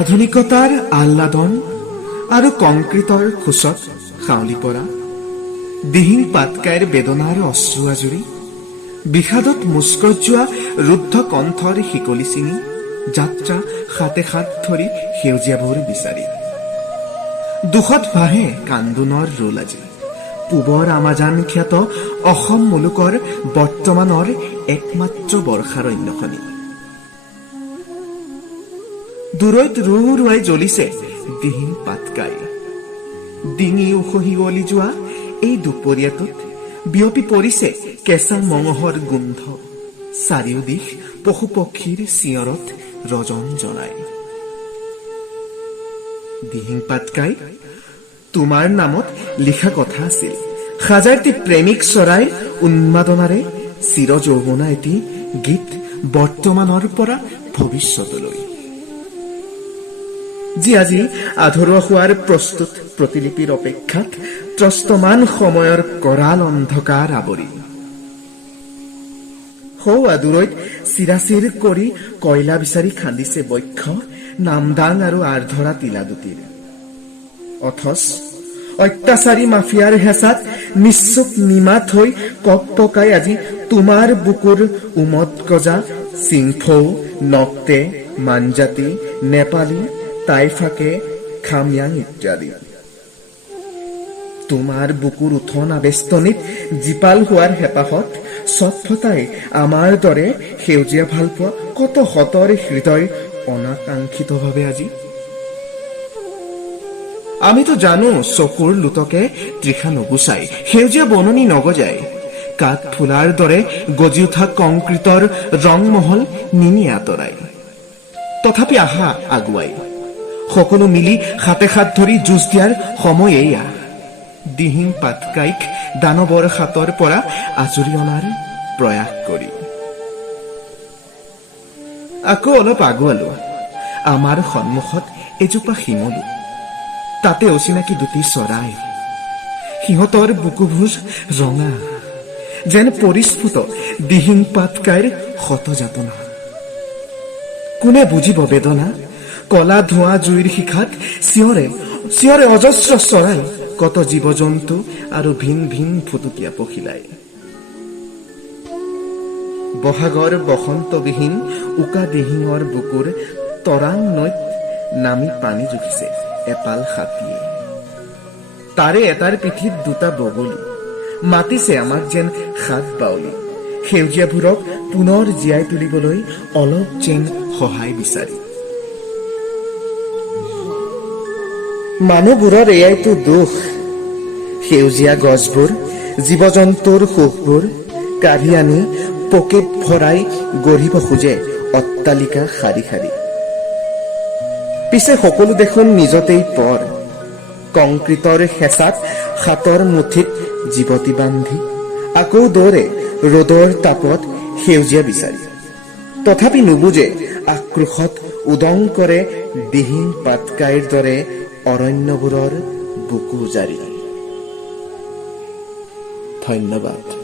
আধুনিকতাৰ আহ্লাদন আৰু কংক্ৰিটৰ খোজত খাউলি পৰা দিহিং পাটকাইৰ বেদনাৰ অশ্ৰু আজুৰি বিষাদত মুস্কত যোৱা ৰুদ্ধ কণ্ঠৰ শিকলি ছিঙি যাত্ৰা হাতে হাত ধৰি সেউজীয়াবোৰ বিচাৰি দুখত ভাহে কান্দোনৰ ৰোল আজি পূবৰ আমাজান খ্যাত অসম মুলুকৰ বৰ্তমানৰ একমাত্ৰ বৰ্ষাৰণ্যখনি দূৰৈত ৰুৱাই জ্বলিছে দিহিং পাটকাই ডিঙি উখহি গলি যোৱা এই দুপৰীয়াটোত বিয়পি পৰিছে কেঁচা মঙহৰ গোন্ধ চাৰিওদিশ পশু পক্ষীৰ চিঞৰত ৰজন জনাই দিহিং পাটকাই তোমাৰ নামত লিখা কথা আছিল হাজাৰটি প্ৰেমিক চৰাইৰ উন্মাদনাৰে চিৰ যৌৱনা এটি গীত বৰ্তমানৰ পৰা ভৱিষ্যতলৈ যি আজি আধৰুৱা হোৱাৰ প্ৰস্তুত প্ৰতিলিপিৰ অপেক্ষাত ত্ৰস্তমান সময়ৰ কৰাল অন্ধকাৰ আৱৰি সৌ আদূৰৈত চিৰাচিৰ কৰি কয়লা বিচাৰি খান্দিছে বক্ষ নামদাং আৰু আৰধৰা তিলা দুটিৰ অথচ অত্যাচাৰী মাফিয়াৰ হেঁচাত নিশ্চুক নিমাত হৈ কক পকাই আজি তোমাৰ বুকুৰ উমত গজা চিংফৌ নক্তে মানজাতি নেপালী টাইফাকে খাময়াং ইত্যাদি তোমাৰ বুকুৰ উঠন আবেষ্টনীত জীপাল হোৱাৰ হেঁপাহত চটফটাই আমাৰ দৰে সেউজীয়া ভাল পোৱা কত শতৰ হৃদয় অনাকাংক্ষিতভাৱে আজি আমিতো জানো চকুৰ লোটকে তৃষা নুগুচাই সেউজীয়া বননি নগজায় কাঠ ফুলাৰ দৰে গজি উঠা কংক্ৰিটৰ ৰংমহল নিনি আঁতৰাই তথাপি আহা আগুৱাই সকলো মিলি হাতে হাত ধৰি যুঁজ দিয়াৰ সময় এয়া দিহিং পাটকাইক দানৱৰ হাতৰ পৰা আজৰি অনাৰ প্ৰয়াস কৰি আকৌ অলপ আগুৱালো আমাৰ সন্মুখত এজোপা শিমলু তাতে অচিনাকি দুটি চৰাই সিহঁতৰ বুকুভোজ ৰঙা যেন পৰিস্ফুট দিহিং পাটকাইৰ শত যাতনা কোনে বুজিব বেদনা কলা ধোঁৱা জুইৰ শিখাত চিঞৰে চিঞৰে অজস্ৰ চৰাই কত জীৱ জন্তু আৰু ভিন ভিন ফুটুকীয়া পখিলাই বহাগৰ বসন্তবিহীন উকা দিহিঙৰ বুকুৰ তৰাং নৈত নামি পানী জুখিছে এপাল হাতীয়ে তাৰে এটাৰ পিঠিত দুটা বগলী মাতিছে আমাক যেন হাত বাউলি সেউজীয়াবোৰক পুনৰ জীয়াই তুলিবলৈ অলপ যেন সহায় বিচাৰি মানুহবোৰৰ এয়াইতো দুখ সেউজীয়া গছবোৰ জীৱ জন্তুৰ সুখবোৰ কাঢ়ি আনি পকেট ভৰাই গঢ়িব খোজে অট্টালিকা শাৰী শাৰী পিছে সকলো দেখোন নিজতেই পৰ কংক্ৰিটৰ হেঁচাত হাতৰ মুঠিত জীৱতী বান্ধি আকৌ দৌৰে ৰ'দৰ তাপত সেউজীয়া বিচাৰি তথাপি নুবুজে আক্ৰোশত উদং কৰে দিহিং পাটকাইৰ দৰে অৰণ্যবোৰৰ বুকু জাৰি ধন্যবাদ।